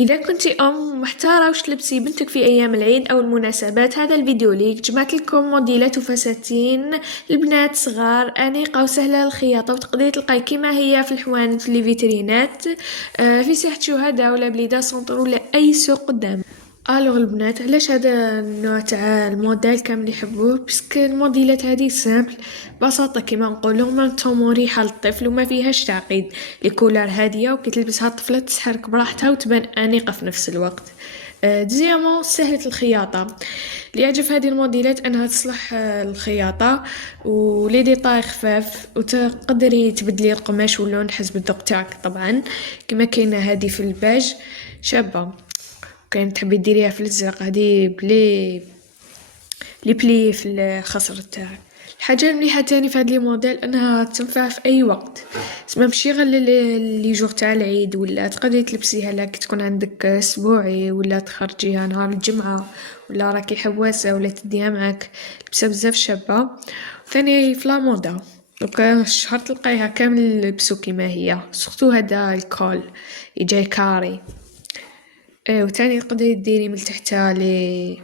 إذا كنت أم محتارة وش تلبسي بنتك في أيام العيد أو المناسبات، هذا الفيديو ليك. جمعت لكم موديلات وفساتين البنات صغار أنيقة وسهلة الخياطة، وتقدري تلقاي كيما هي في الحوانت في الفيترينات، في ساحة شهداء ولا بليدة سنتر ولا أي سوق قدام. الوغ البنات، علاش هذا النوع تاع الموديل كامل يحبوه؟ باسكو الموديلات هذه سامبل بساطة كيما نقولوا، مامتهم مريحة للطفل وما فيهاش تعقيد. الكولار هادية وكي تلبسها الطفلة تسحرك براحتها وتبان أنيقة في نفس الوقت. ديامون سهلة الخياطة. اللي يعجب في هذه الموديلات انها تصلح الخياطة، ولي ديتاي خفاف، وتقدري تبدلي القماش واللون حسب الذوق تاعك طبعا. كما كاينه هذه في الباج شابة، كان تحبي ديريها في الازرق هذه لي بلي في الخصر تاعك. الحاجه المليحه تاني في هاد لي موديل انها تنفع في اي وقت، تسمى ماشي غير لي جور تاع العيد، ولا تقدري تلبسيها لك تكون عندك اسبوعي، ولا تخرجيها نهار الجمعه، ولا راكي حواسه ولا تديها معك. لبسه بزاف شابه. ثاني في لا موضه دوكا الشهر تلقايها كامل لبسو كيما هي، سورتو هذا الكول يجي كاري. وتاني تقدري ديري من تحتها لي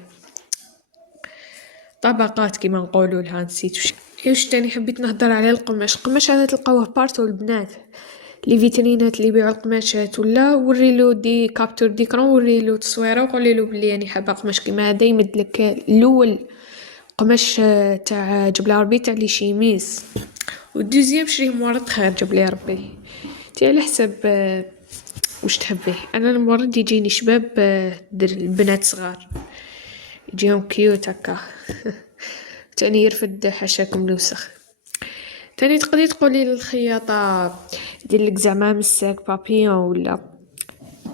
طبقات كيما نقولوا لها، نسيت وش تاني حبيت نهضر على القماش هذا تلقاوه بارتو البنات، لي فيترينات اللي يبيعوا القماشات، ولا وريلو دي كابتور ديكرون، وريلو تصويره وقوليلو بلي يعني حابه قماش كيما هذا، يمدلك الاول قماش تاع جبل ربي تاع لي شيميز، والدوزيام شريه مورد خير جبلي ربي. تي على حسب وش تحبيه. انا المورد يجيني شباب، البنات صغار يجيهم كيوت هكا تاني يرفد حاشاكم الوسخ. تاني تقدري تقولي للخياطة ديرلك زعما مساك بابيون، ولا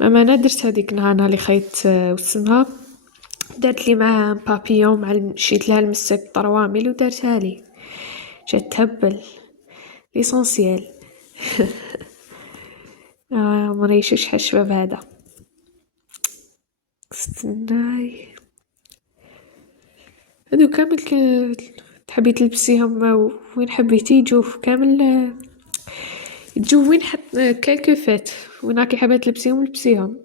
اما انا درت هذيك نهار اللي خيط وسمها، دارت لي معها بابيون مع شيت لها المساك طروامل ودارتها لي، جات تهبل ليسونسيال. مريش شحال الشباب هذا. استناي هادو كامل تحبي تلبسيهم وين حبيتي يجوا كامل، يجوا وين حط كالكو فات وين راكي حابه تلبسيهم لبسيهم.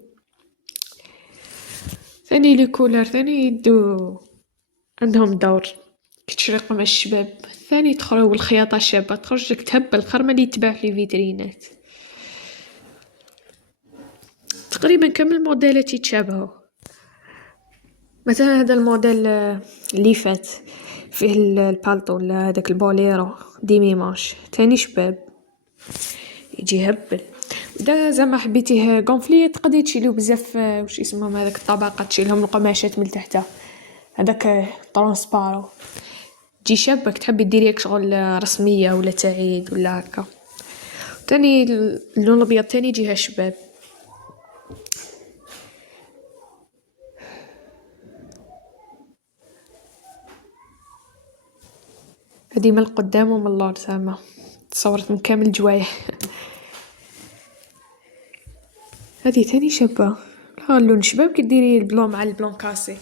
ثاني لي كولر ثاني يدو عندهم دور، كي تشري قماش الشباب ثاني تخرج والخياطة شابة تخرج لك تهبل خير ما اللي يتباع في الفيترينات. تقريبا كامل الموديلات يتشابهوا. مثلا هذا الموديل اللي فات فيه البالطو ولا هذاك البوليرو ديمي ماش تاني شباب يجي هبل. دا زعما حبيتيه غونفلي تقدري تشيلو بزاف واش اسمهم هذاك الطبقه تشيلهم القماشات من تحته، هذاك ترانسبارو تجي شابه تحبي ديريك شغل رسميه ولا تعيد ولا هكا. تاني اللون الابيض تاني يجيها شباب. هذه من القدام ومن اللور زعما تصورت من كامل جوايه. هذه ثاني شابه، اللون شباب كي ديري البلون مع البلون كاسي.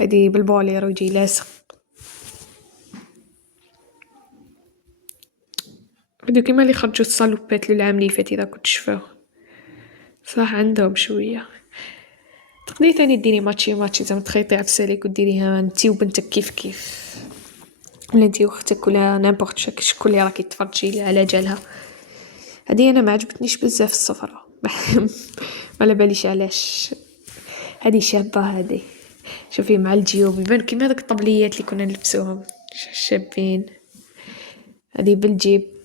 هذه بالبوليرو يجي لاصق. هذو كيما اللي خرجوا الصالوبات للعام اللي فات اذا كنت شفاو، صح عندهم شويه. تقدري ثاني ديري ماتشي زعما تخيطي عفسالك وديريها انتي وبنتك كيف ولا انتي واختك ولا نامبورت شكون اللي راكي تفرجي على جالها. هذه انا ما عجبتنيش بزاف الصفرة. ما باليش علاش. هذه شابه هذه، شوفي مع الجيوب يبان كيما هذوك الطبليات اللي كنا نلبسوهم شابين. هذه بالجيب